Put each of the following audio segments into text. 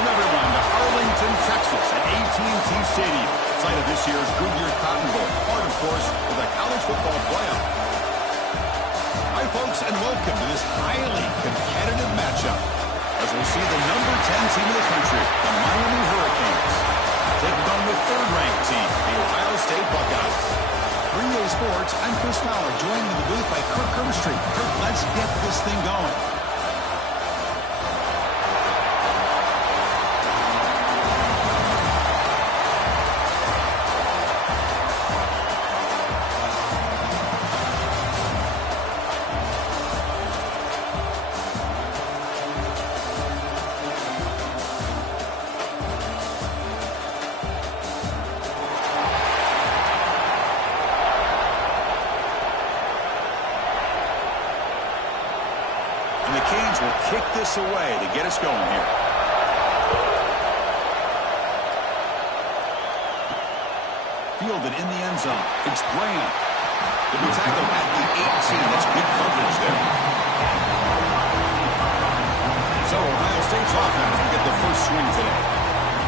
Welcome, everyone, to Arlington, Texas, at AT&T Stadium, site of this year's Goodyear Cotton Bowl, part, of course, of the college football playoff. Hi, folks, and welcome to this highly competitive matchup, as we'll see the number 10 team in the country, the Miami Hurricanes, taking on the third-ranked team, the Ohio State Buckeyes. 3A Sports, I'm Chris Fowler, joined in the booth by Kirk Herbstreit. Kirk, let's get this thing going. And the Canes will kick this away to get us going here. Fielded in the end zone. It's Graham. It'll be tackled at the 18. That's good coverage there. So Ohio State's offense will get the first swing today.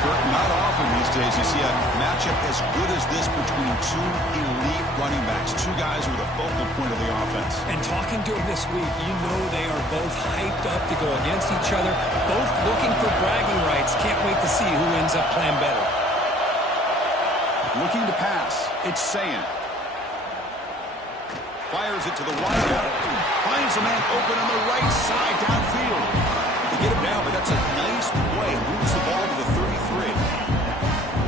Kirk, not often these days you see a matchup as good as this between two elite running backs, two guys who are the focal point of the offense. And talking to him this week, you know they are both hyped up to go against each other, both looking for bragging rights. Can't wait to see who ends up playing better. Looking to pass. It's Sayan. Fires it to the wideout. Finds a man open on the right side downfield. They get him down, but that's a nice play. Moves the ball to the 33.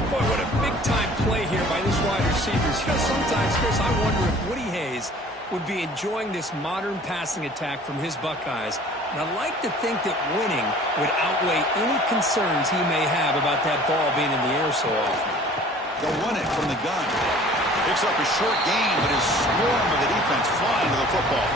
Boy, what a big-time play here by this wide receiver. You know, sometimes, Chris, I wonder if Woody Hayes would be enjoying this modern passing attack from his Buckeyes. And I like to think that winning would outweigh any concerns he may have about that ball being in the air so often. They'll run it from the gun. Picks up a short gain, but his swarm of the defense flying to the football.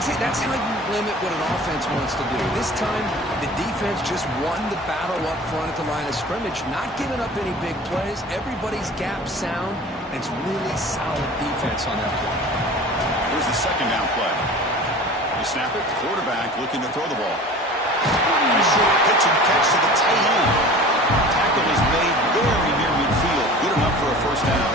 See, that's how you limit what an offense wants to do. This time, the defense just won the battle up front at the line of scrimmage, not giving up any big plays. Everybody's gap sound, and it's really solid defense on that play. Here's the second down play. They snap it, quarterback looking to throw the ball. And a short pitch and catch to the tight end. Tackle is made very near midfield. Good enough for a first down.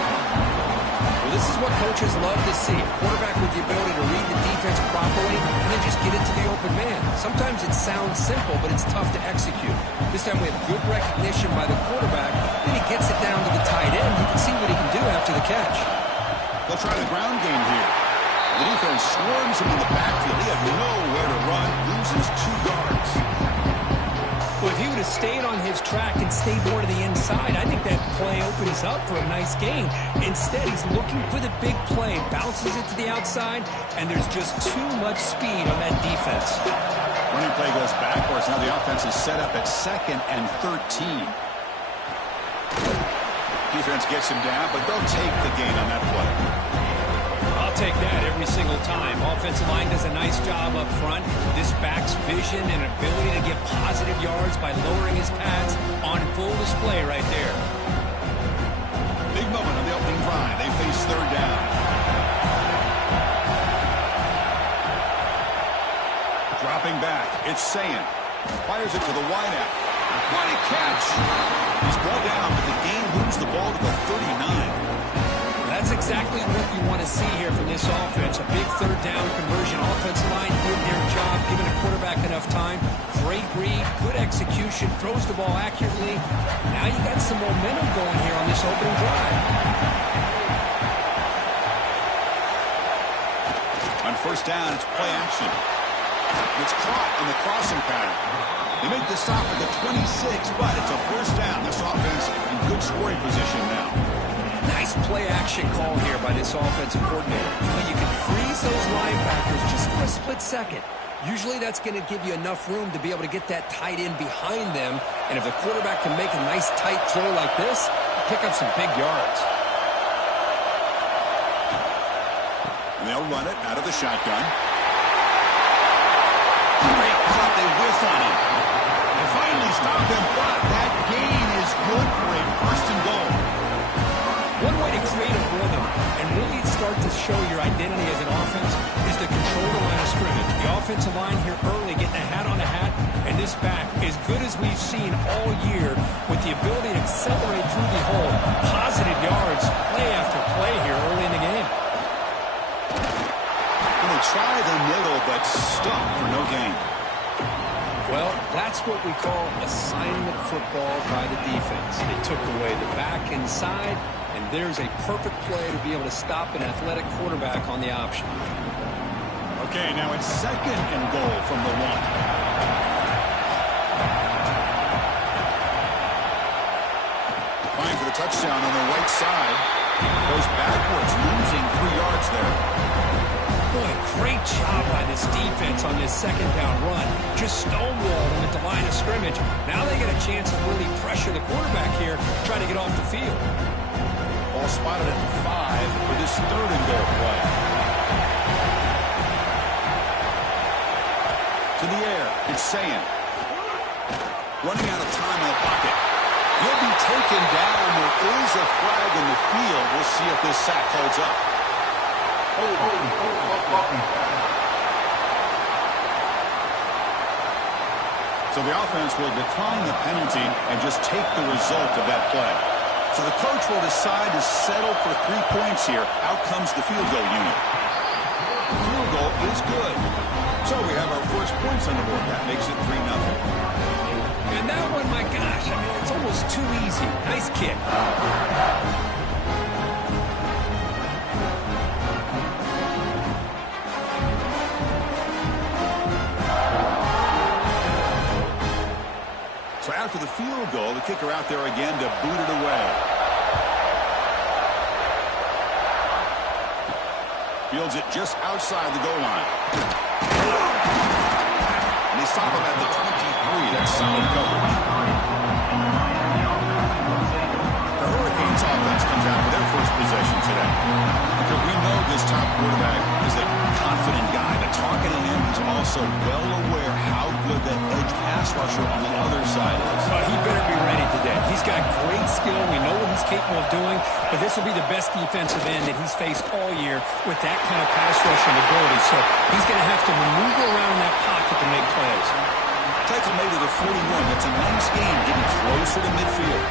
Well, this is what coaches love to see. A quarterback with the ability to read the defense properly and then just get it to the open man. Sometimes it sounds simple, but it's tough to execute. This time we have good recognition by the quarterback. Then he gets it down to the tight end. You can see what he can do after the catch. They'll try the ground game here. The defense swarms him in the backfield. He had nowhere to run. Loses 2 yards. Well, if he would have stayed on his track and stayed more to the inside, I think that play opens up for a nice gain. Instead, he's looking for the big play, bounces it to the outside, and there's just too much speed on that defense. Running play goes backwards. Now the offense is set up at 2nd and 13. Defense gets him down, but they'll take the gain on that play. I'll take that every single time. Offensive line does a nice job up front. This back's vision and ability to get positive yards by lowering his pads on full display right there. Big moment on the opening drive. They face third down. Dropping back. It's Sayan. Fires it to the wideout. What a catch! He's brought down, but the game moves the ball to the 39. That's exactly what you want to see here from this offense. A big third down conversion. Offensive line did their job, giving a quarterback enough time. Great read, good execution, throws the ball accurately. Now you got some momentum going here on this opening drive. On first down, it's play action. It's caught on the crossing pattern. They make the stop at the 26, but it's a first down. This offense in good scoring position now. Nice play-action call here by this offensive coordinator. But you can freeze those linebackers just for a split second. Usually that's going to give you enough room to be able to get that tight end behind them. And if the quarterback can make a nice tight throw like this, pick up some big yards. And they'll run it out of the shotgun. Great cut. They whiff on him. They finally stop him, but that gain is good for a first and goal. One way to create a rhythm and really start to show your identity as an offense is to control the line of scrimmage. The offensive line here early getting a hat on a hat And this back, as good as we've seen all year, with the ability to accelerate through the hole, positive yards, play after play here early in the game. Going to try the middle, but stuck for no gain. Well, that's what we call assignment football by the defense. They took away the back inside, and there's a perfect play to be able to stop an athletic quarterback on the option. Okay, now it's 2nd and goal from the 1. Trying for the touchdown on the right side. Goes backwards, losing 3 yards there. Boy, great job by this defense on this 2nd down run. Just stonewalled him at the line of scrimmage. Now they get a chance to really pressure the quarterback here, try to get off the field. Ball spotted at the 5 for this 3rd and goal play. To the air, it's Sayan. Running out of time in the pocket. He'll be taken down. There is a flag in the field. We'll see if this sack holds up. So the offense will decline the penalty and just take the result of that play. So the coach will decide to settle for 3 points here. Out comes the field goal unit. The field goal is good. So we have our first points on the board. That makes it 3-0. And that one, my gosh, I mean, it's almost too easy. Nice kick. So after the field goal, the kicker out there again to boot it away. Fields it just outside the goal line. And they stop him at the 23. That's solid coverage. The Hurricanes offense comes out for their first possession today. Because we know this top quarterback is a confident guy, but talking to him, he's also well aware how good that edge pass rusher on the other side is. He better be ready today. He's got great skill. We know what he's capable of doing, but this will be the best defensive end that he's faced all year with that kind of pass rushing ability. So he's going to have to maneuver around that pocket to make plays. Tackle made to the 41. That's a nice game, getting closer to midfield.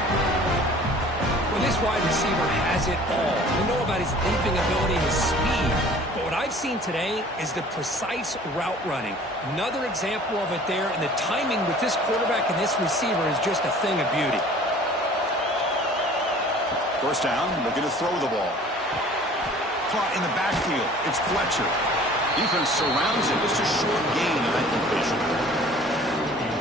Well, this wide receiver has it all. We know about his leaping ability and his speed. But what I've seen today is the precise route running. Another example of it there, and the timing with this quarterback and this receiver is just a thing of beauty. First down, looking to throw the ball. Caught in the backfield. It's Fletcher. Defense surrounds him. It's a short gain of that completion.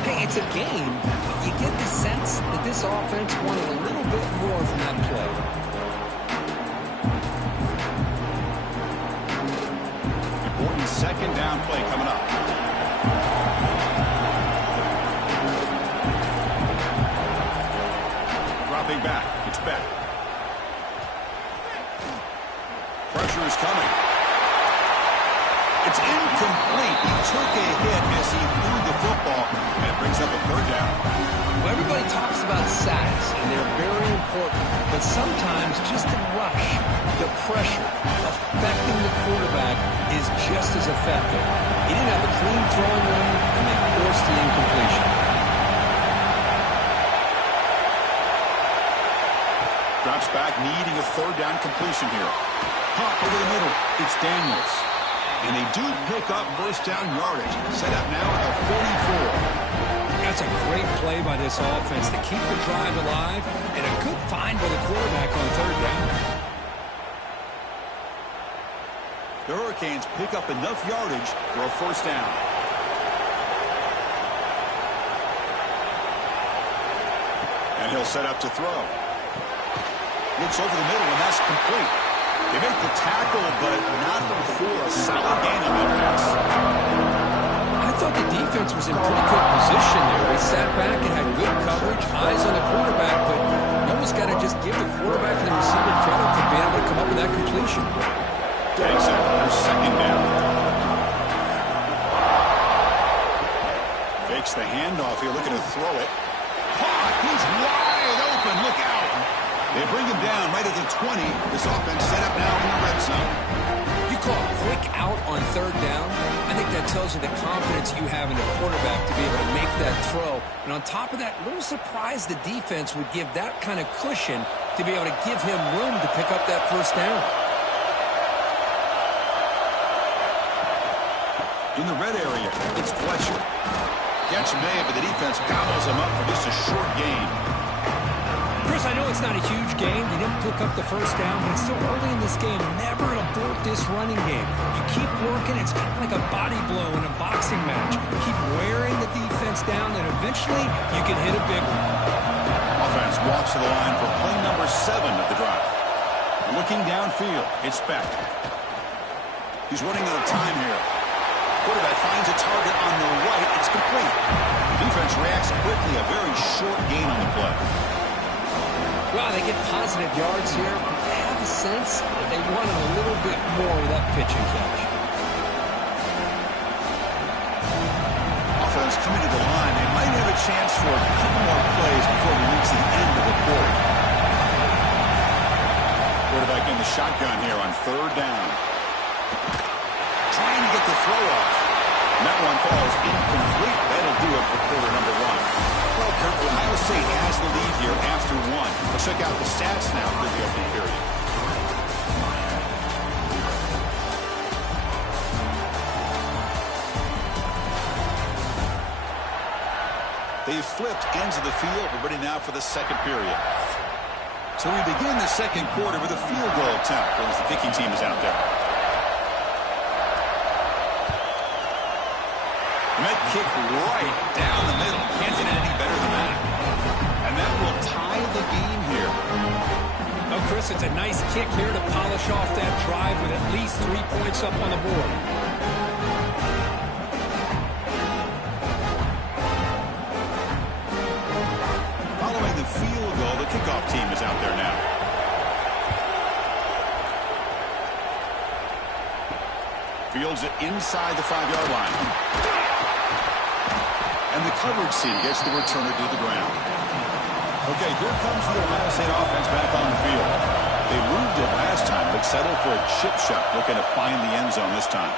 Hey, it's a game. You get the sense that this offense wanted a little bit more from that play. Important 2nd down play coming up. Dropping back. It's Beck. Pressure is coming. It's incomplete. He took a hit as he threw the football, and it brings up a 3rd down. Well, everybody talks about sacks, and they're very important. But sometimes just the rush, the pressure, affecting the quarterback is just as effective. He didn't have a clean throwing lane, and they forced the incompletion. Drops back, needing a 3rd down completion here. Hot over the middle. It's Daniels. And they do pick up first down yardage. Set up now at the 44. That's a great play by this offense to keep the drive alive, and a good find by the quarterback on 3rd down. The Hurricanes pick up enough yardage for a first down. And he'll set up to throw. Looks over the middle, and that's complete. They make the tackle, but not before a solid gain on that pass. I thought the defense was in pretty good position there. They sat back and had good coverage, eyes on the quarterback, but you almost got to just give the quarterback and the receiver credit for being able to come up with that completion. Takes it for 2nd down. Fakes the handoff here, looking to throw it. He's wide open. Look out. They bring him down right at the 20. This offense set up now in the red zone. You call a quick out on third down. I think that tells you the confidence you have in the quarterback to be able to make that throw. And on top of that, a little surprised the defense would give that kind of cushion to be able to give him room to pick up that first down. In the red area, it's Fletcher. Catch made, but the defense gobbles him up for just a short gain. Chris, I know it's not a huge game. They didn't pick up the first down, but it's still early in this game. Never abort this running game. You keep working. It's kind of like a body blow in a boxing match. Keep wearing the defense down, and eventually you can hit a big one. Offense walks to the line for play number 7 of the drive. Looking downfield, it's Beck. He's running out of time here. Quarterback finds a target on the right. It's complete. The defense reacts quickly. A very short gain on the play. Well, they get positive yards here. I have a sense that they wanted a little bit more of that pitch and catch. Offense coming to the line. They might have a chance for a couple more plays before we reach the end of the quarter. Quarterback in the shotgun here on third down. Trying to get the throw off. And that one falls incomplete. That'll do it for quarter number 1. Well, Kurt, Ohio State has the lead here after 1. Let's check out the stats now for the opening period. They've flipped ends of the field. We're ready now for the second period. So we begin the second quarter with a field goal attempt as the kicking team is out there. And that kick right down the middle. Can't get it any better than that. And that will tie the game here. Oh, Chris, it's a nice kick here to polish off that drive with at least 3 points up on the board. Following the field goal, the kickoff team is out there now. Fields it inside the 5-yard line. And the coverage team gets the returner to the ground. Okay, here comes the Ohio State offense back on the field. They moved it last time, but settled for a chip shot, looking to find the end zone this time.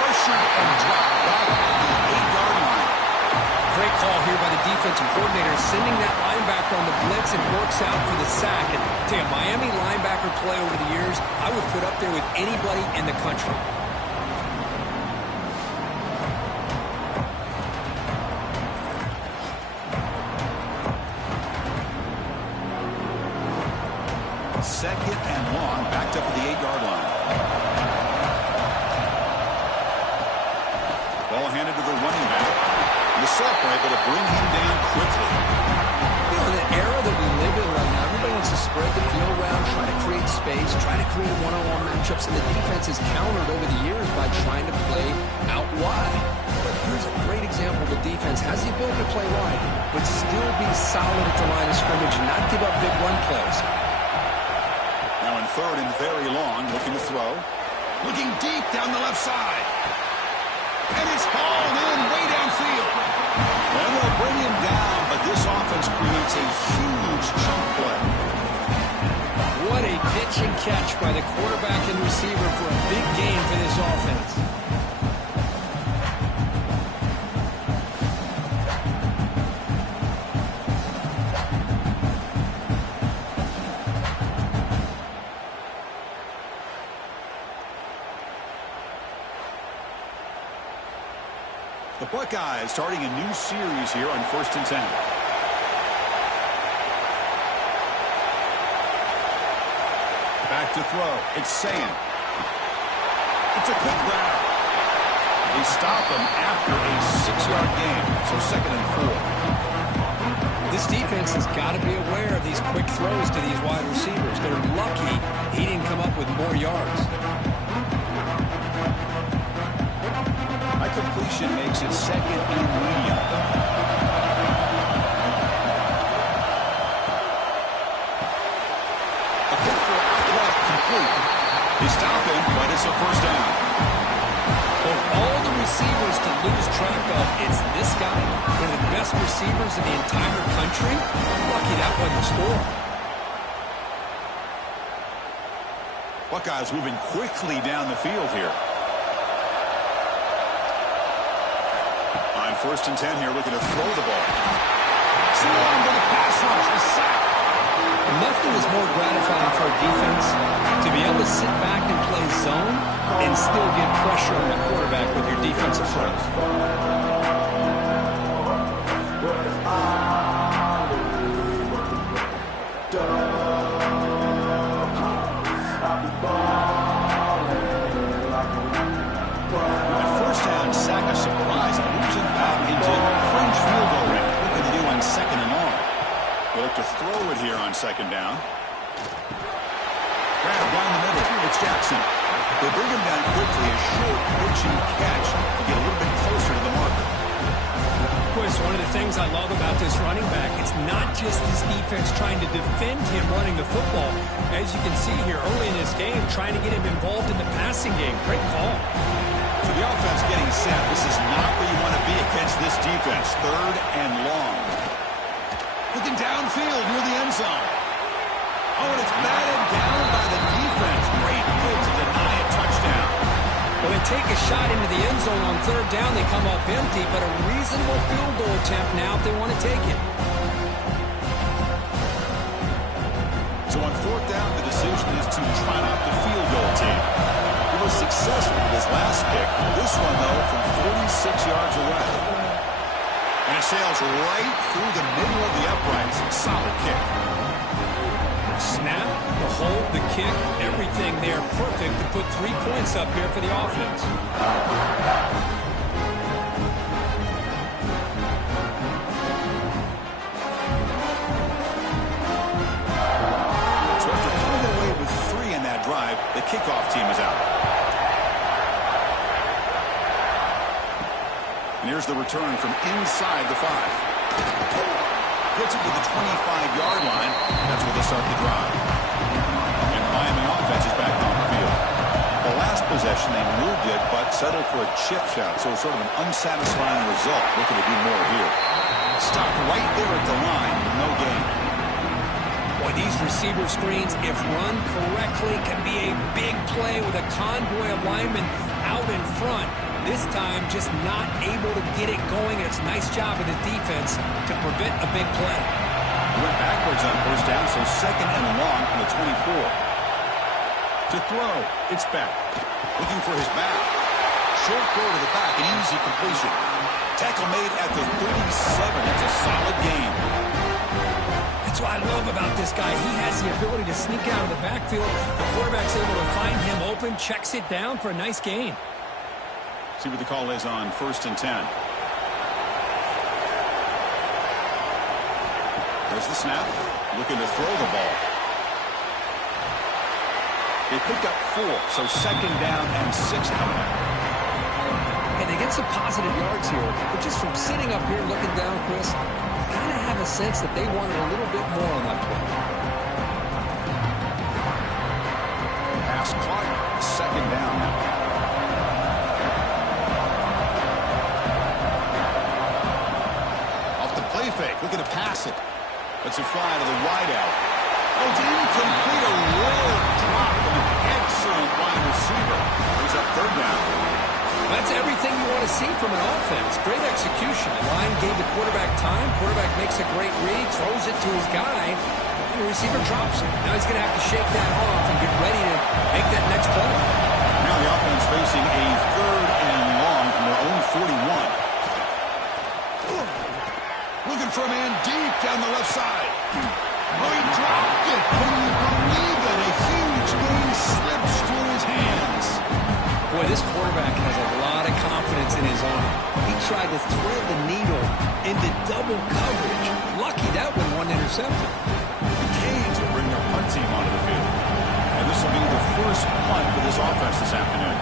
Pressured and dropped back at the 8-yard line. Great call here by the defensive coordinator, sending that linebacker on the blitz and works out for the sack. And tell you, Miami linebacker play over the years, I would put up there with anybody in the country. Second and long, backed up at the 8-yard line. Ball handed to the running back. And the Salt were able to bring him down quickly. You know, in the era that we live in right now, everybody wants to spread the field around, try to create space, try to create one-on-one matchups, and the defense has countered over the years by trying to play out wide. But here's a great example. The defense has the ability to play wide, but still be solid at the line of scrimmage and not give up big run plays. Now in third and very long, looking to throw. Looking deep down the left side. And it's hauled in way downfield. And they'll bring him down, but this offense creates a huge chunk play. What a pitch and catch by the quarterback and receiver for a big gain for this offense. The Buckeyes starting a new series here on 1st and 10. Back to throw. It's Sand. It's a quick grab. They stop him after a 6-yard gain. So 2nd and 4. This defense has got to be aware of these quick throws to these wide receivers. They're lucky he didn't come up with more yards. High completion makes it 2nd and medium. A kick for out left complete. They stop him, but it's a first down. Of all the receivers to lose track of, it's this guy, one of the best receivers in the entire country. Lucky that wasn't a score. Buckeyes moving quickly down the field here. On 1st and 10 here, looking to throw the ball. Swarmed to the pass rush, a sack. Nothing is more gratifying for a defense to be able to sit back and play zone and still get pressure on the quarterback with your defensive front. First down, sack a surprise, and moves it back into French field goal range. Looking to do on 2nd and long. They look to throw it here on 2nd down. Grab down the middle. It's Jackson. They bring him down quickly. A short, pitching catch to get a little bit closer to the marker. Of course, one of the things I love about this running back, it's not just this defense trying to defend him running the football. As you can see here early in this game, trying to get him involved in the passing game. Great call. So the offense getting set. This is not where you want to be against this defense. 3rd and long. Looking downfield near the end zone. Oh, and it's batted down by the defense. Great move to deny a touchdown. Well, they take a shot into the end zone on 3rd down. They come up empty, but a reasonable field goal attempt now if they want to take it. So on 4th down, the decision is to trot out the field goal team. He was successful with his last kick. This one, though, from 46 yards away. And it sails right through the middle of the uprights. Solid kick. Snap, the hold, the kick, everything there perfect to put 3 points up here for the offense. So after coming away with 3 in that drive, the kickoff team is out. And here's the return from inside the 5. Gets it to the 25-yard line. That's where they start the drive. And Miami offense is back on the field. The last possession, they moved it, but settled for a chip shot. So sort of an unsatisfying result. Looking to do more here. Stopped right there at the line with no gain. Boy, these receiver screens, if run correctly, can be a big play with a convoy of linemen out in front. This time, just not able to get it going. It's a nice job of the defense to prevent a big play. He went backwards on 1st down, so 2nd and long from the 24. To throw, it's back. Looking for his back. Short throw to the back, an easy completion. Tackle made at the 37. That's a solid gain. That's what I love about this guy. He has the ability to sneak out of the backfield. The quarterback's able to find him open, checks it down for a nice gain. See what the call is on 1st and 10. There's the snap. Looking to throw the ball. They picked up 4, so 2nd down and 6 coming up. And they get some positive yards here. But just from sitting up here looking down, Chris, I kind of have a sense that they wanted a little bit more on that play. Pass clock, 2nd down now. Fake, looking to pass it. That's a fly to the wideout. Oh, it's incomplete. A rare drop from an excellent wide receiver. He's up 3rd down. That's everything you want to see from an offense. Great execution. The line gave the quarterback time. Quarterback makes a great read, throws it to his guy, and the receiver drops it. Now he's going to have to shake that off and get ready to make that next play. Now the offense facing a 3rd and long from their own 41. Looking for a man deep down the left side. Oh, he dropped it. Can you believe it? A huge gain slips through his hands. Boy, this quarterback has a lot of confidence in his arm. He tried to thread the needle into double coverage. Lucky that one intercepted. The Canes will bring their punt team onto the field. And this will be the first punt for this offense this afternoon.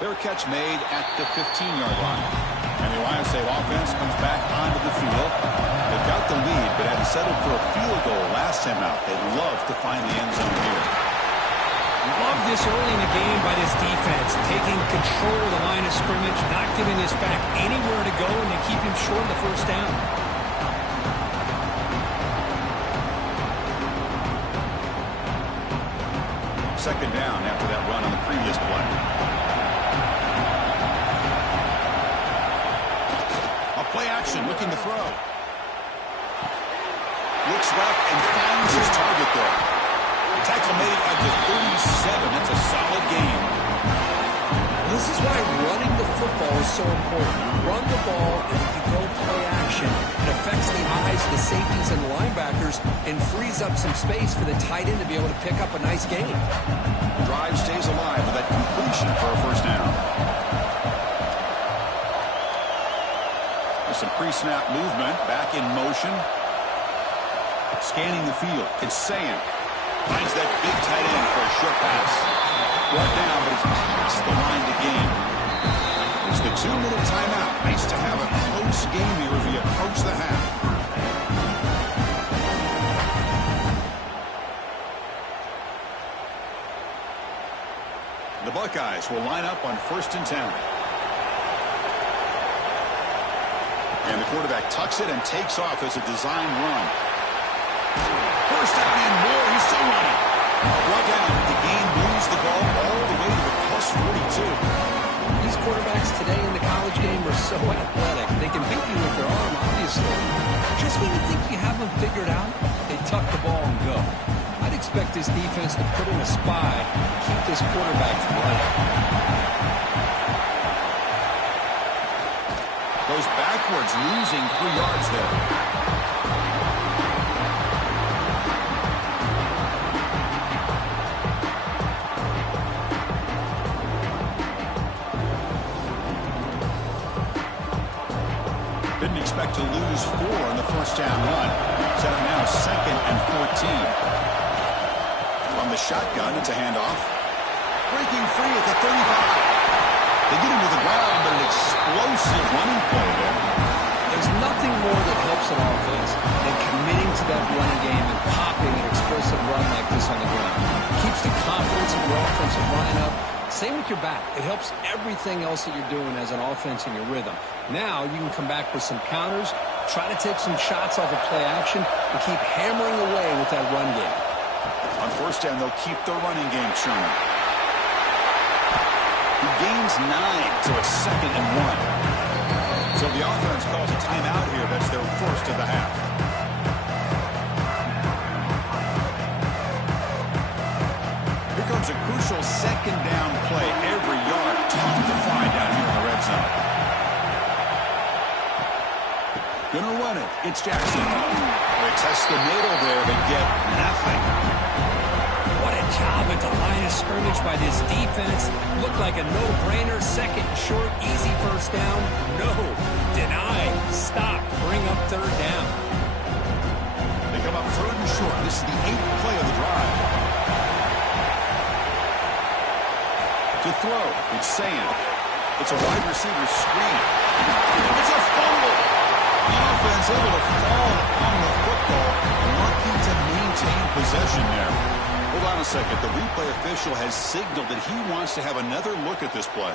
Their catch made at the 15-yard line. And the Ohio State offense comes back onto the field. They've got the lead, but had settled for a field goal last time out. They'd love to find the end zone here. Love this early in the game by this defense, taking control of the line of scrimmage, not giving this back anywhere to go, and they keep him short of the 1st down. Second down after that run on the previous play. A play action, looking to throw. Looks left and finds his target there. Tackle made at the 37. That's a solid gain. This is why running the football is so important. You run the ball, and if you go play action, it affects the eyes of the safeties and linebackers and frees up some space for the tight end to be able to pick up a nice gain. The drive stays alive with that completion for a first down. There's some pre-snap movement, back in motion. Scanning the field, it's Sam. Finds that big tight end for a short pass. Brought down, but it's past the line to gain. It's the 2-minute timeout. Nice to have a close game here as we approach the half. The Buckeyes will line up on 1st and 10. And the quarterback tucks it and takes off as a design run. First down and more. He's still running. Brought down. The game moves the ball all the way to the +42. These quarterbacks today in the college game are so athletic. They can beat you with their arm, obviously. Just when you think you have them figured out, they tuck the ball and go. I'd expect this defense to put in a spy, keep this quarterback from running. Goes backwards, losing 3 yards there. Didn't expect to lose 4 on the first down run. Set up now 2nd and 14. From the shotgun, it's a handoff. Breaking free at the 35. They get him to the ground, but an explosive running play there. There's nothing more that helps an offense than committing to that running game and popping an explosive run like this on the ground. It keeps the confidence of your offensive line up. Same with your back. It helps everything else that you're doing as an offense in your rhythm. Now you can come back with some counters, try to take some shots off of play action, and keep hammering away with that run game. On first down, they'll keep the running game churning. He gains 9, so it's 2nd and 1. So the offense calls a timeout here. That's their first of the half. Here comes a crucial 2nd down play. Every yard tough to find down here in the red zone. Gonna run it. It's Jackson. They test the middle there, but get nothing. What a job at the line of scrimmage by this defense. Looked like a no-brainer. 2nd short, easy first down. No. Deny. Stop. Bring up 3rd down. They come up 3rd and short. This is the 8th play of the drive. To throw, it's Sam. It's a wide receiver screen. It's a fumble. The offense able to fall on the football. Lucky to maintain possession there. Hold on a second. The replay official has signaled that he wants to have another look at this play.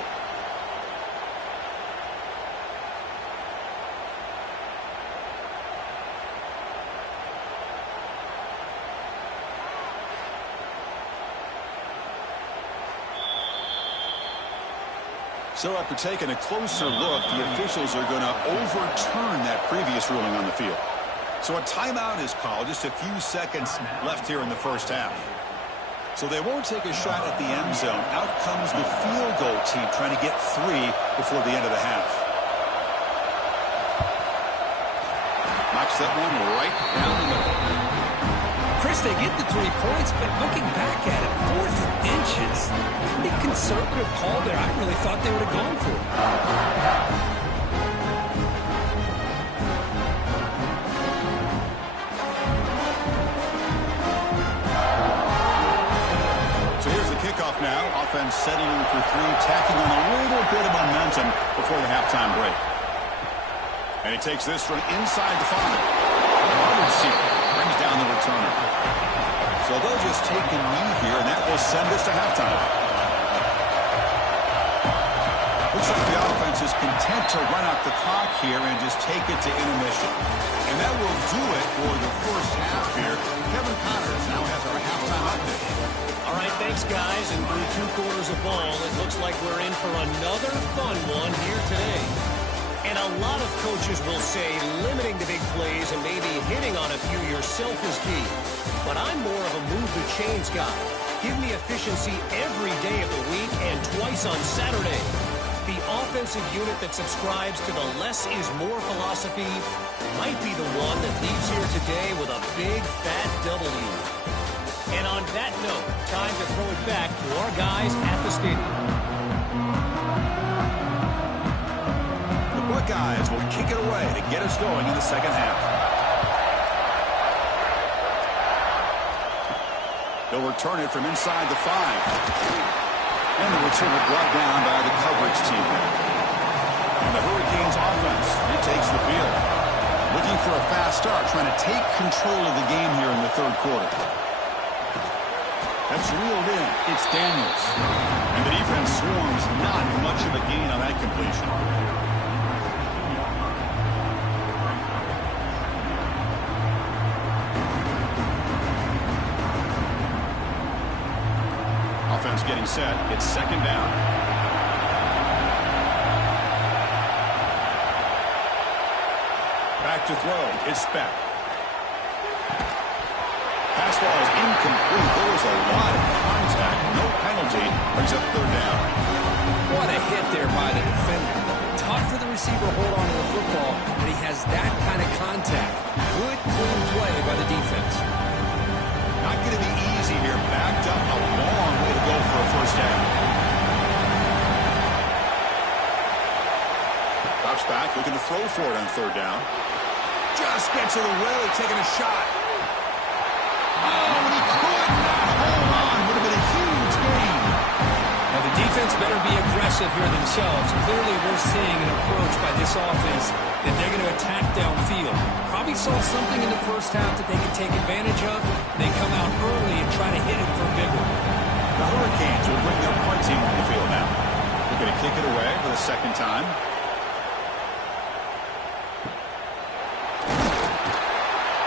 So after taking a closer look, the officials are going to overturn that previous ruling on the field. So a timeout is called. Just a few seconds left here in the first half. So they won't take a shot at the end zone. Out comes the field goal team trying to get 3 before the end of the half. Knocks that one right down the middle. Chris, they get the 3 points, but looking back at it, 4th inches. Pretty conservative call there. I really thought they would have gone for it. So here's the kickoff now. Offense settling for 3, tacking on a little bit of momentum before the halftime break. And he takes this from inside the 5. Brings down the returner. So they'll just take a knee here, and that will send us to halftime. Looks like the offense is content to to run out the clock here and just take it to intermission. And that will do it for the first half here. Kevin Connors now has our halftime update. All right, thanks, guys. And through 2 quarters of ball, it looks like we're in for another fun one here today. And a lot of coaches will say limiting the big plays and maybe hitting on a few yourself is key. But I'm more of a move the chains guy. Give me efficiency every day of the week and twice on Saturday. The offensive unit that subscribes to the less is more philosophy might be the one that leaves here today with a big, fat W. And on that note, time to throw it back to our guys at the stadium. The Buckeyes will kick it away to get us going in the second half. They'll return it from inside the 5. And the return brought down by the coverage team. And the Hurricanes offense retakes the field. Looking for a fast start, trying to take control of the game here in the third quarter. That's reeled in. It's Daniels. And the defense swarms, not much of a gain on that completion. Offense getting set. It's second down. Back to throw. It's Speck. Pass ball is incomplete. There was a lot of contact. No penalty. Brings up third down. What a hit there by the defender. Tough for the receiver to hold on to the football, but he has that kind of contact. Good, clean play by the defense. Not going to be easy here. Backed up a long way to go for a first down. Drops back, looking to throw for it on third down. Just gets it away, taking a shot. Oh, and he could not hold on. Would have been a huge gain. Now, the defense better be aggressive here themselves. Clearly, we're seeing an approach by this offense that they're going to attack downfield. Probably saw something in the first half that they could take advantage of. They come out early and try to hit it for a big one. The Hurricanes will bring their punt team on the field now. They're going to kick it away for the second time.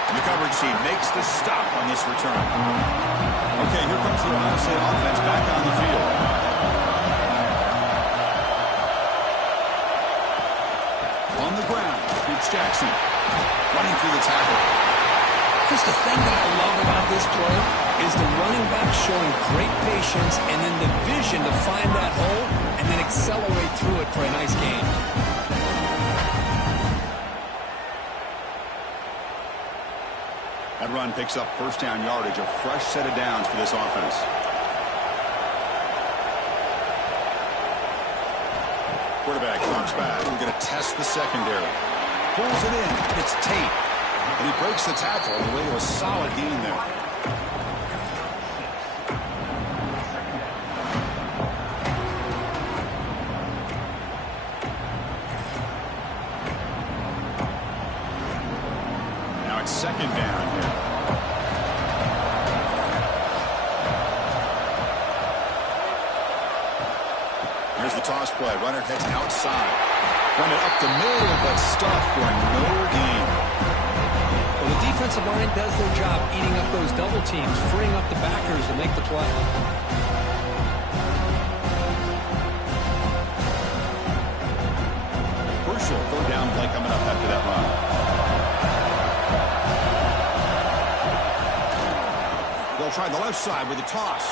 And the coverage team makes the stop on this return. Okay, here comes the Ohio State offense back on the field. On the ground, it's Jackson. Running through the tackle. Just the thing that I love about this play is the running back showing great patience and then the vision to find that hole and then accelerate through it for a nice gain. That run picks up first down yardage, a fresh set of downs for this offense. Quarterback comes back. We're going to test the secondary. Pulls it in. It's Tate. And he breaks the tackle on the way to a solid gain there. Now it's second down here. Here's the toss play. Runner heads outside. Run it up the middle, but stuffed for no gain. Well, the defensive line does their job eating up those double teams, freeing up the backers to make the play. Crucial third down play coming up after that run. They'll try the left side with a toss.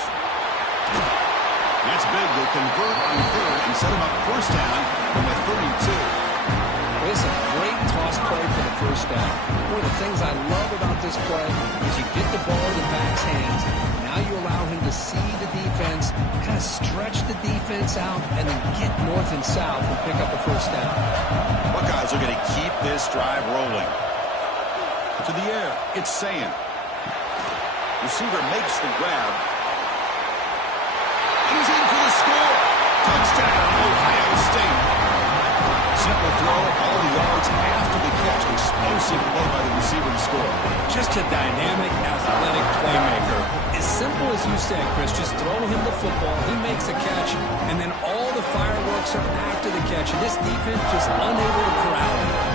That's big. They'll convert on third and set him up first down from the 32. Well, this is a great toss play for the first down. One of the things I love about this play is you get the ball in the back's hands. Now you allow him to see the defense, kind of stretch the defense out, and then get north and south and pick up the first down. Buckeyes are going to keep this drive rolling. To the air, it's Sayin. Receiver makes the grab. He's in for the score. Touchdown, Ohio State. Simple throw, all the yards after the catch. Explosive play by the receiver to score. Just a dynamic, athletic playmaker. As simple as you said, Chris, just throw him the football, he makes a catch, and then all the fireworks are after the catch. And this defense just unable to corral him.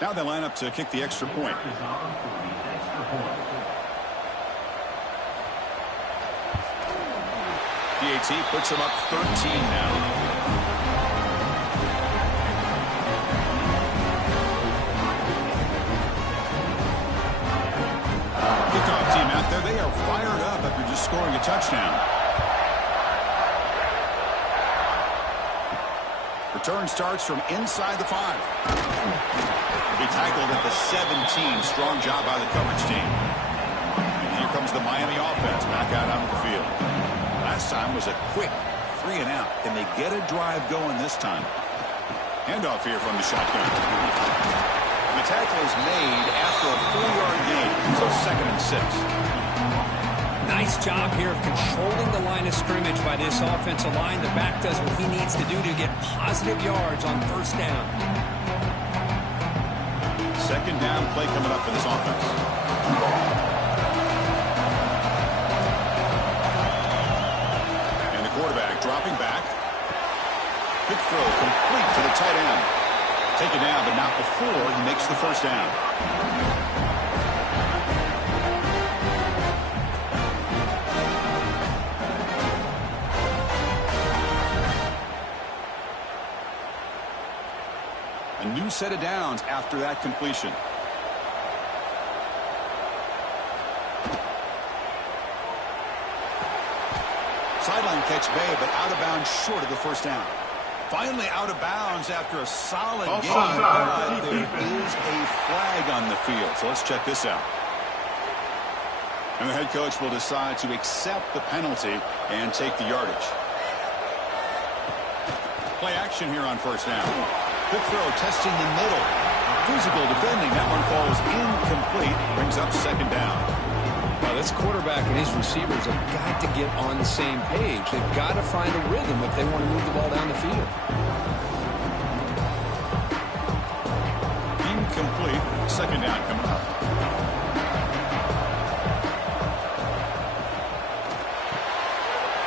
Now they line up to kick the extra point. PAT puts him up 13 now. Kickoff team out there, they are fired up after just scoring a touchdown. Return starts from inside the 5. He tackled at the 17. Strong job by the coverage team. And here comes the Miami offense back out onto the field. Last time was a quick 3 and out. Can they get a drive going this time? Handoff here from the shotgun. The tackle is made after a 4-yard gain. So 2nd and 6. Nice job here of controlling the line of scrimmage by this offensive line. The back does what he needs to do to get positive yards on 1st down. 2nd down play coming up for this offense. And the quarterback dropping back. Quick throw complete to the tight end. Taken down, but not before he makes the 1st down. A new set of downs after that completion. Sideline catch made, but out of bounds short of the 1st down. Finally out of bounds after a solid game. But there is a flag on the field. So let's check this out. And the head coach will decide to accept the penalty and take the yardage. Play action here on 1st down. Quick throw, testing the middle. Physical defending. That one falls incomplete. Brings up 2nd down. Well, this quarterback and his receivers have got to get on the same page. They've got to find a rhythm if they want to move the ball down the field. Incomplete. 2nd down coming up.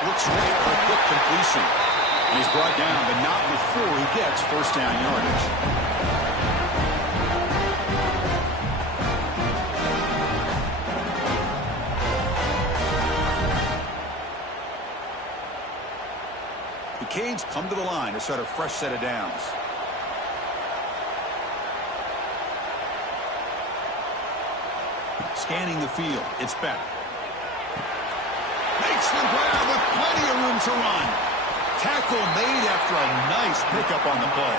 Looks right for a quick completion. And he's brought down, but not before he gets 1st down yardage. The Canes come to the line to start a fresh set of downs. Scanning the field, it's Beck. Makes the grab with plenty of room to run. Tackle made after a nice pickup on the play.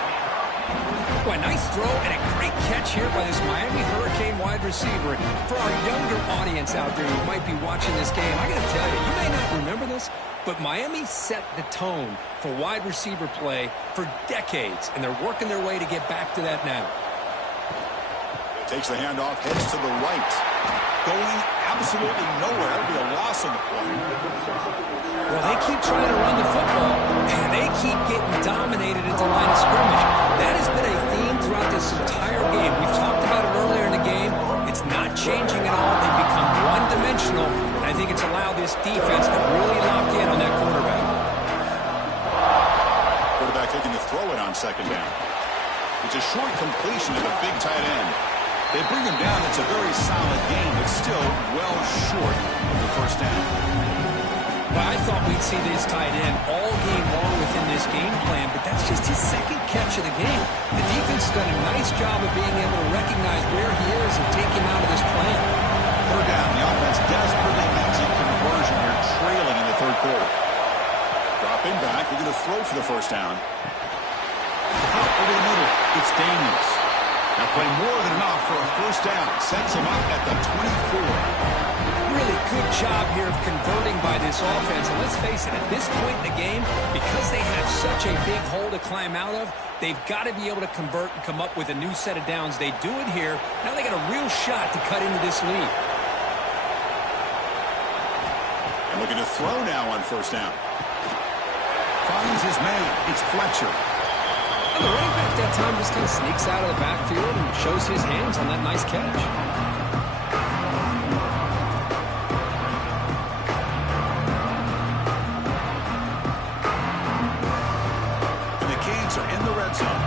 Well, a nice throw and a great catch here by this Miami Hurricane wide receiver. For our younger audience out there who might be watching this game, I got to tell you, you may not remember this, but Miami set the tone for wide receiver play for decades, and they're working their way to get back to that now. Takes the handoff, heads to the right. Going absolutely nowhere. That'll be a loss on the play. Well, they keep trying to run the football, and they keep getting dominated at the line of scrimmage. That has been a theme throughout this entire game. We've talked about it earlier in the game. It's not changing at all. They've become one-dimensional, and I think it's allowed this defense to really lock in on that quarterback. Quarterback looking to throw it on 2nd down. It's a short completion to the big tight end. They bring him down. It's a very solid game, but still well short of the 1st down. Well, I thought we'd see this tight end all game long within this game plan, but that's just his 2nd catch of the game. The defense has done a nice job of being able to recognize where he is and take him out of this plan. 3rd down. The offense desperately needs a conversion here, trailing in the 3rd quarter. Dropping back. They're going to throw for the 1st down. Up over the middle. It's Daniels. Now play more than enough for a 1st down. Sets him up at the 24. really good job here of converting by this offense. And let's face it, at this point in the game, because they have such a big hole to climb out of, they've got to be able to convert and come up with a new set of downs. They do it here. Now they got a real shot to cut into this lead. And looking to throw now on first down. Finds his man. It's Fletcher. And the running back that time just kind of sneaks out of the backfield and shows his hands on that nice catch. And the Canes are in the red zone.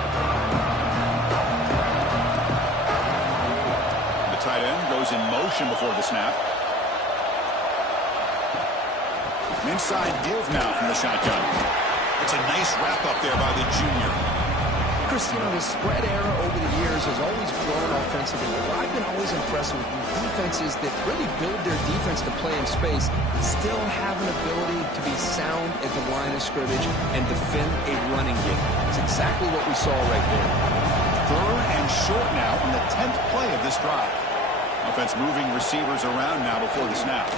The tight end goes in motion before the snap. An inside give now from the shotgun. It's a nice wrap up there by the junior. Chris, you know, the spread era over the years has always grown offensively. What I've been always impressed with defenses that really build their defense to play in space still have an ability to be sound at the line of scrimmage and defend a running game. It's exactly what we saw right there. 3rd and short now on the 10th play of this drive. Offense moving receivers around now before the snap.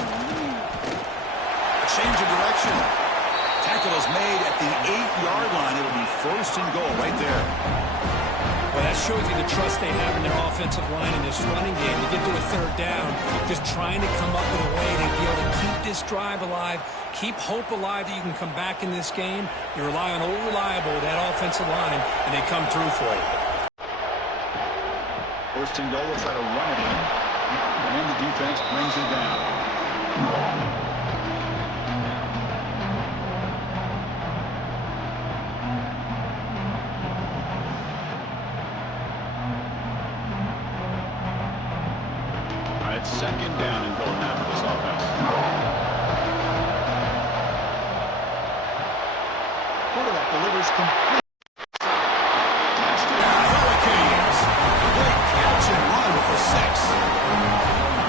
Change of direction. Tackle is made at the 8-yard line. It'll be 1st and goal right there. Well, that shows you the trust they have in their offensive line in this running game. To get to a 3rd down, just trying to come up with a way to be able to keep this drive alive, keep hope alive that you can come back in this game. You rely on old reliable, that offensive line, and they come through for you. 1st and goal, we'll try to run it in. And then the defense brings it down. It's 2nd down and goal now for this offense. Quarterback delivers complete. Touchdown, Hurricanes. Great catch and run for 6.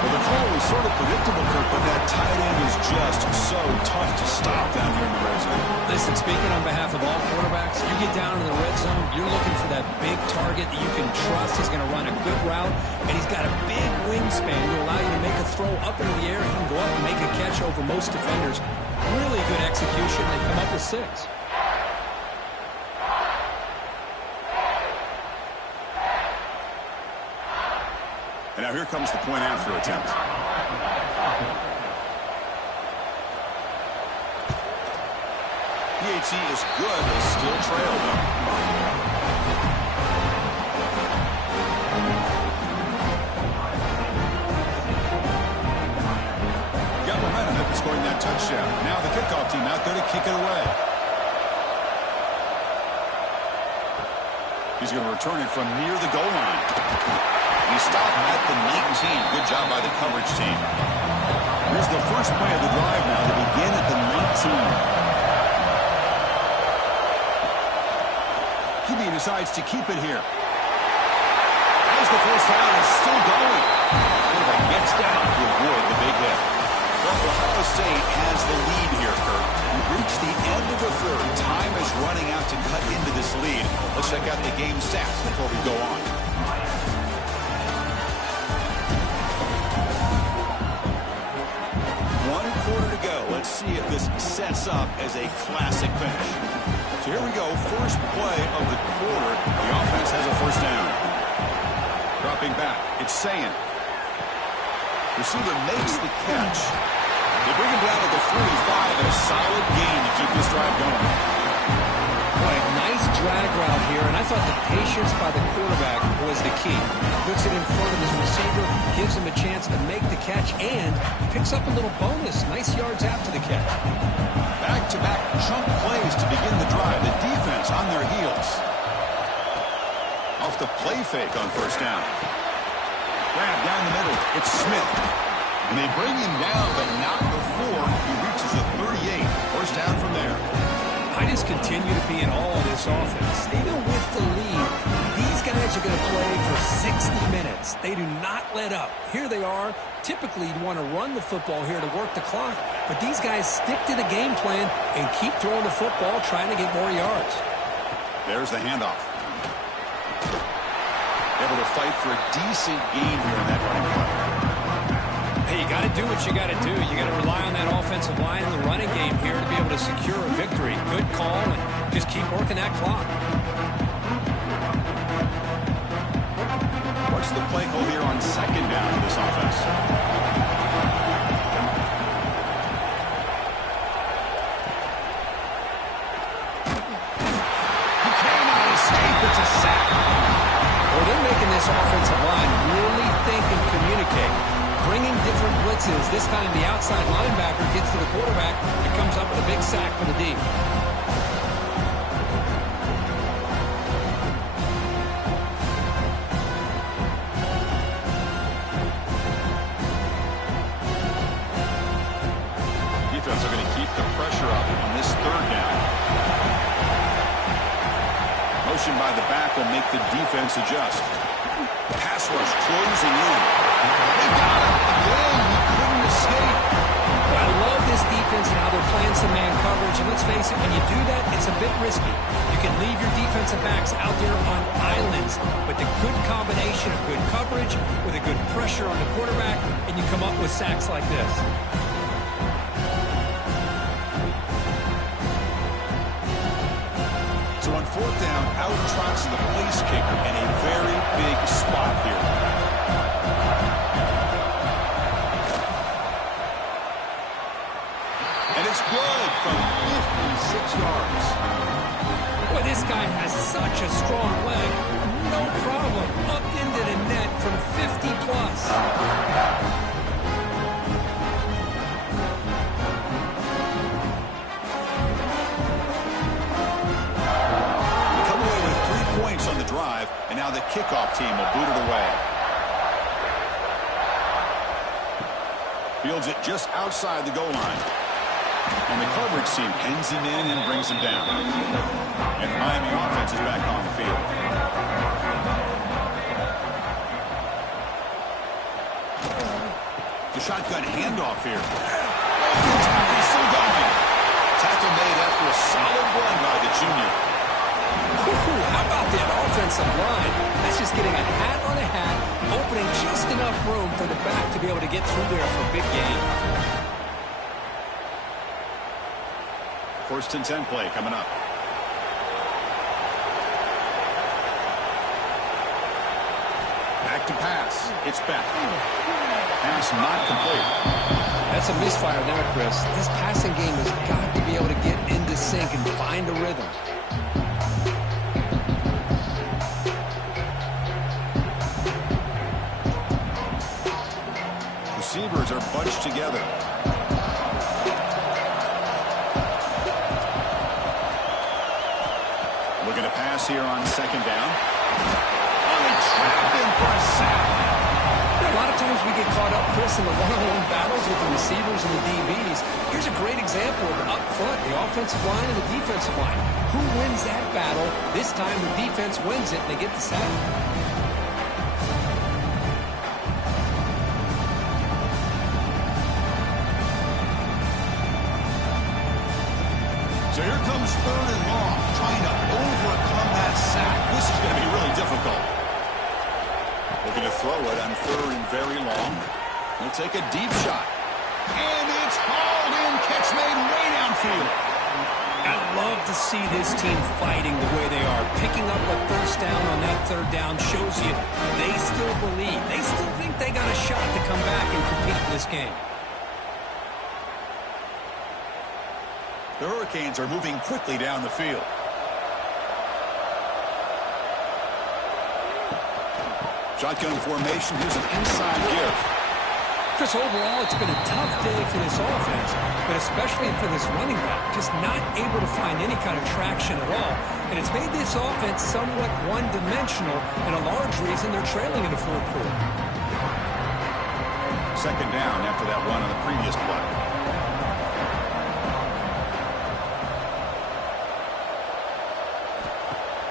Well, the call was sort of predictable, Kirk, but that tight end is just so tough to stop down here in the red zone. Listen, speaking on behalf of all quarterbacks, you get down in the red zone, you're looking for that big target that you can trust. He's going to run a good route, and he's got a big wingspan to allow you to make a throw up into the air. He can go up and make a catch over most defenders. Really good execution. They come up with 6. And now here comes the point after attempt. PAT is good, but still trailed though. Got momentum after scoring that touchdown. Now the kickoff team out there to kick it away. He's going to return it from near the goal line. He stopped at the 19. Good job by the coverage team. Here's the first play of the drive now to begin at the 19. QB decides to keep it here. As the first down is still going. Quarterback gets down to avoid the big hit. Well, Ohio State has the lead here, Kirk. We've reached the end of the 3rd. Time is running out to cut into this lead. Let's check out the game stats before we go on. 1 quarter to go. Let's see if this sets up as a classic finish. So here we go. First play of the quarter. The offense has a first down. Dropping back. It's Sayin. Receiver makes the catch. They bring him down to the 45 and a solid gain to keep this drive going. Boy, nice drag route here, and I thought the patience by the quarterback was the key. Puts it in front of his receiver, gives him a chance to make the catch, and picks up a little bonus. Nice yards after the catch. Back-to-back chunk plays to begin the drive. The defense on their heels. Off the play fake on first down. Grab down the middle. It's Smith. And they bring him down, but not before he reaches the 38. First down from there. I just continue to be in awe of this offense. Even with the lead, these guys are going to play for 60 minutes. They do not let up. Here they are. Typically, you'd want to run the football here to work the clock, but these guys stick to the game plan and keep throwing the football, trying to get more yards. There's the handoff. Able to fight for a decent gain here in that running play. Hey, you got to do what you got to do. You got to rely on that offensive line and the running game here to be able to secure a victory. Good call, and just keep working that clock. What's the play call here on second down for this offense? You cannot escape. It's a sack. Well, they're making this offensive line really think and communicate. Bringing different blitzes. This time the outside linebacker gets to the quarterback and comes up with a big sack for the D. Defense are going to keep the pressure up on this third down. Motion by the back will make the defense adjust. Pass rush closing in. They got him. Again, he couldn't escape. I love this defense and how they're playing some man coverage. And let's face it, when you do that, it's a bit risky. You can leave your defensive backs out there on islands. But the good combination of good coverage with a good pressure on the quarterback, and you come up with sacks like this. So on fourth down, out trots the place kicker in a very big spot here. And it's good from 56 yards. Boy, this guy has such a strong leg. No problem. Up into the net from 50 plus. On the drive, and now the kickoff team will boot it away. Fields it just outside the goal line. And the coverage team pens him in and brings him down. And Miami offense is back on the field. The shotgun handoff here. He's still going. Tackle made after a solid run by the junior. How about that offensive line? That's just getting a hat on a hat, opening just enough room for the back to be able to get through there for a big gain. First and 10 play coming up. Back to pass. It's back. Pass not complete. That's a misfire there, Chris. This passing game has got to be able to get into sync and find a rhythm. Receivers are bunched together. Looking to pass here on second down. On a trap in for a sack. A lot of times we get caught up, Chris, in the one-on-one battles with the receivers and the DBs. Here's a great example of up front, the offensive line and the defensive line. Who wins that battle? This time the defense wins it and they get the sack. So here comes third and long, trying to overcome that sack. This is going to be really difficult. Looking to throw it on third and very long. He'll take a deep shot. And it's hauled in, catch made way downfield. I love to see this team fighting the way they are. Picking up a first down on that third down shows you they still believe. They still think they got a shot to come back and compete in this game. The Hurricanes are moving quickly down the field. Shotgun formation. Here's an inside give. Chris, overall, it's been a tough day for this offense, but especially for this running back, just not able to find any kind of traction at all. And it's made this offense somewhat one-dimensional, and a large reason they're trailing in the fourth quarter. Second down after that run on the previous play.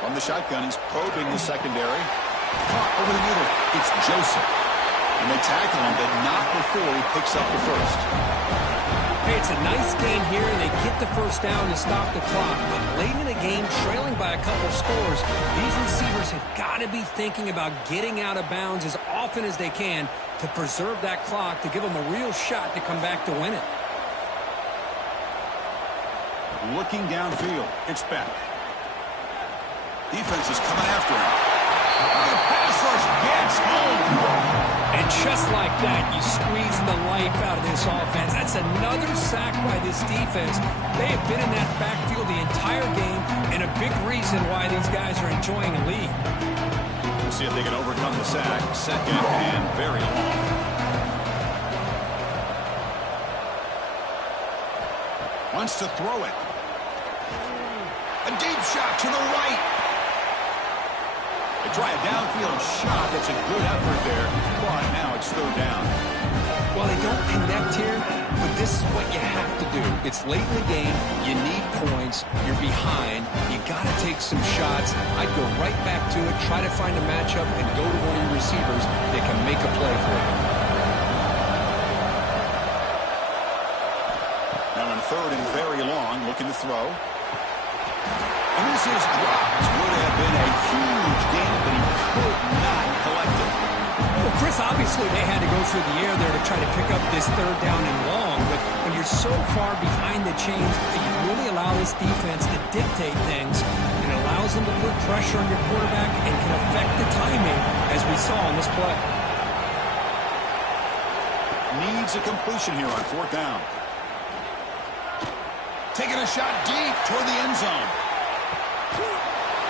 From the shotgun, he's probing the secondary. Caught over the middle. It's Joseph. And they tackle him, but not before he picks up the first. Hey, it's a nice gain here, and they get the first down to stop the clock. But late in the game, trailing by a couple scores, these receivers have got to be thinking about getting out of bounds as often as they can to preserve that clock, to give them a real shot to come back to win it. Looking downfield, it's back. Defense is coming after him. The pass rush gets home. And just like that, you squeeze the life out of this offense. That's another sack by this defense. They have been in that backfield the entire game, and a big reason why these guys are enjoying a lead. We'll see if they can overcome the sack. Second and very long. Wants to throw it. A deep shot to the right. They try a downfield shot. That's a good effort there, but now it's third down. Well, they don't connect here, but this is what you have to do. It's late in the game. You need points. You're behind. You got to take some shots. I'd go right back to it, try to find a matchup, and go to one of your receivers that can make a play for you. Now on third and very long, looking to throw. And this is dropped. Would have been a huge gain, but he could not collect it. Well, Chris, obviously they had to go through the air there to try to pick up this third down and long, but when you're so far behind the chains, you really allow this defense to dictate things. It allows them to put pressure on your quarterback and can affect the timing, as we saw in this play. Needs a completion here on fourth down. Taking a shot deep toward the end zone.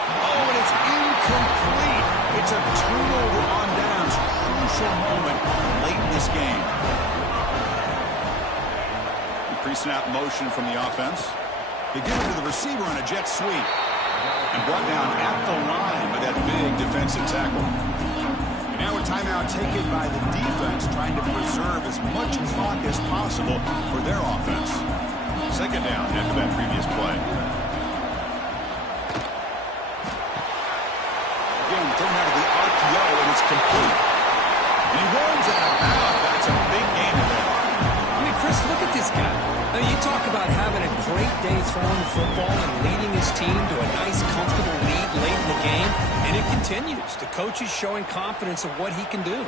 Oh, and it's incomplete. It's a turnover on downs. Crucial moment late in this game. Pre-snap motion from the offense. They give it to the receiver on a jet sweep. And brought down at the line by that big defensive tackle. And now a timeout taken by the defense, trying to preserve as much clock as possible for their offense. Second down after that previous play. Again, thrown out of the RPO, and it's complete. And he runs out of bounds. That's a big gain of there. I mean, Chris, look at this guy. I mean, you talk about having a great day throwing the football and leading his team to a nice, comfortable lead late in the game, and it continues. The coach is showing confidence of what he can do.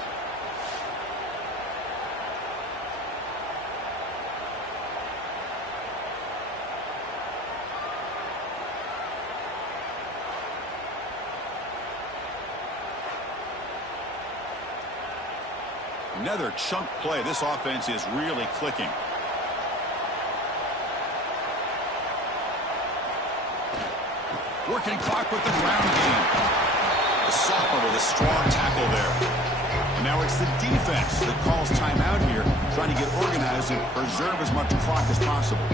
Another chunk play. This offense is really clicking. Working clock with the ground game. The sophomore with a strong tackle there. And now it's the defense that calls timeout here, trying to get organized and preserve as much clock as possible.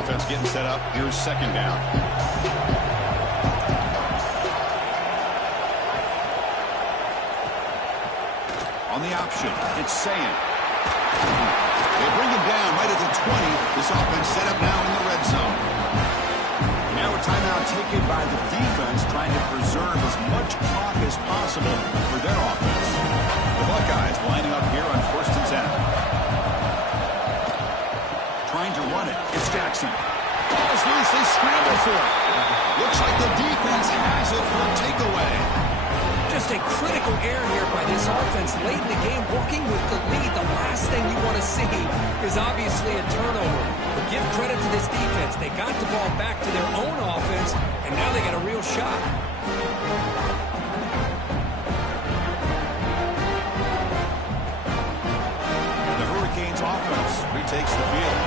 Offense getting set up. Here's second down. On the option, it's Saying. They bring him down right at the 20. This offense set up now in the red zone. Now a timeout taken by the defense, trying to preserve as much clock as possible for their offense. The Buckeyes lining up here on 1st and 10. Trying to run it. It's Jackson. Ball's loose. They scramble for it. Looks like the defense has it for a takeaway. Just a critical error here by this offense late in the game, working with the lead. The last thing you want to see is obviously a turnover. But give credit to this defense. They got the ball back to their own offense, and now they got a real shot. The Hurricanes offense retakes the field.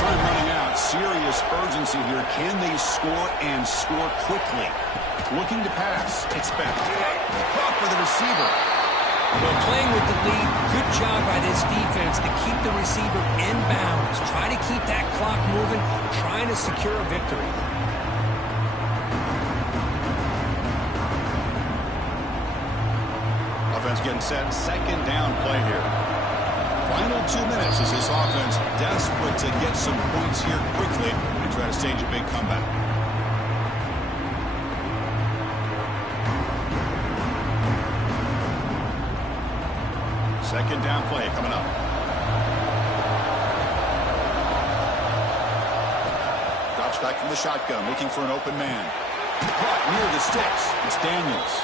Time running out. Serious urgency here. Can they score and score quickly? Looking to pass. It's back. Caught for the receiver. Well, playing with the lead, good job by this defense to keep the receiver in bounds. Try to keep that clock moving, trying to secure a victory. Offense getting set. Second down play here. Final 2 minutes as this offense desperate to get some points here quickly and try to stage a big comeback. Second down play coming up. Drops back from the shotgun, looking for an open man. Caught near the sticks. It's Daniels.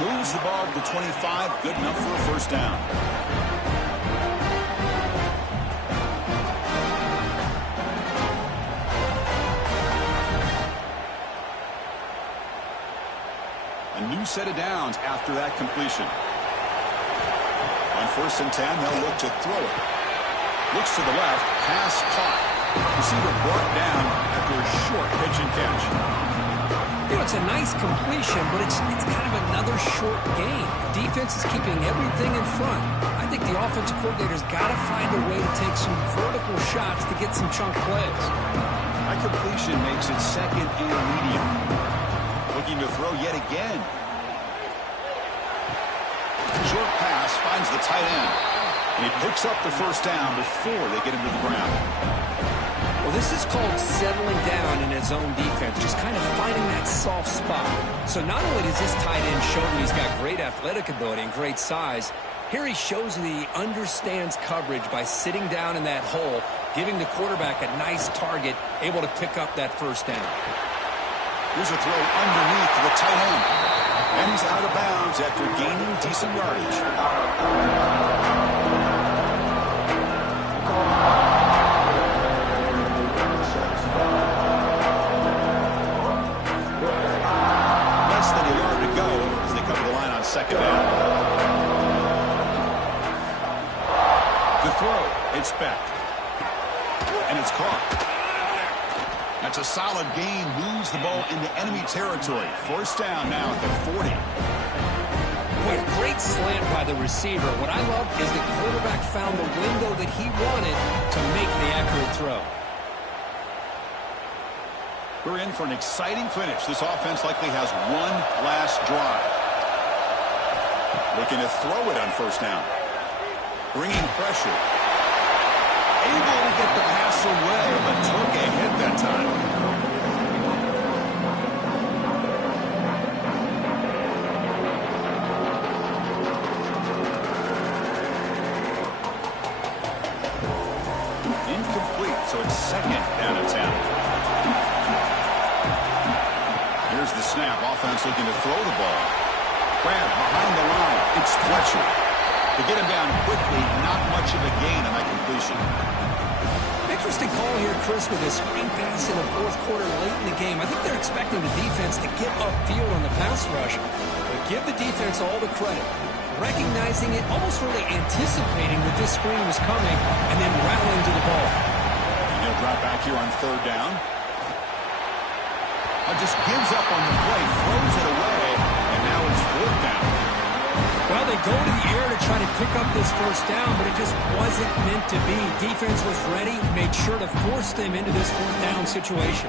Moves the ball to the 25. Good enough for a first down. A new set of downs after that completion. On 1st and 10, they'll look to throw it. Looks to the left. Pass caught. Receiver brought down after a short pitch and catch. You know, it's a nice completion, but it's kind of another short game. The defense is keeping everything in front. I think the offensive coordinator's got to find a way to take some vertical shots to get some chunk plays. That completion makes it 2nd and medium. Looking to throw yet again. Short pass finds the tight end. And he picks up the first down before they get him to the ground. Well, this is called settling down in his own defense, just kind of finding that soft spot. So not only does this tight end show that he's got great athletic ability and great size, here he shows that he understands coverage by sitting down in that hole, giving the quarterback a nice target, able to pick up that first down. Here's a throw underneath to the tight end. And he's out of bounds after gaining decent yardage. Less than a yard to go as they come to the line on 2nd down. To throw, it's back. And it's caught. That's a solid gain. Moves the ball into enemy territory. First down now at the 40. Boy, a great slant by the receiver. What I love is the quarterback found the window that he wanted to make the accurate throw. We're in for an exciting finish. This offense likely has one last drive. Looking to throw it on 1st down. Bringing pressure. Able to get the pass away, but took a hit that time. Incomplete, so it's 2nd down and 10. Here's the snap. Offense looking to throw the ball. Grab behind the line. It's Fletcher. To get him down quickly, not much of a gain on that completion. Interesting call here, Chris, with a screen pass in the 4th quarter late in the game. I think they're expecting the defense to get upfield on the pass rush, but give the defense all the credit. Recognizing it, almost really anticipating that this screen was coming, and then rallying to the ball. He'll drop back here on 3rd down. Just gives up on the play, throws it away, and now it's 4th down. Well, they go to the air to try to pick up this first down, but it just wasn't meant to be. Defense was ready, made sure to force them into this 4th down situation.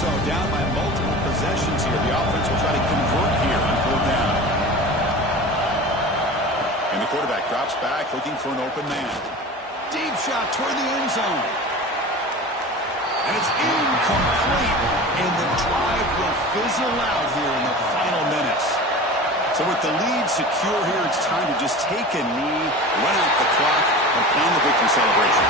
So down by multiple possessions here. The offense will try to convert here on 4th down. And the quarterback drops back, looking for an open man. Deep shot toward the end zone. And it's incomplete. And the drive will fizzle out here in the final minutes. So with the lead secure here, it's time to just take a knee, run out the clock, and plan the victory celebration.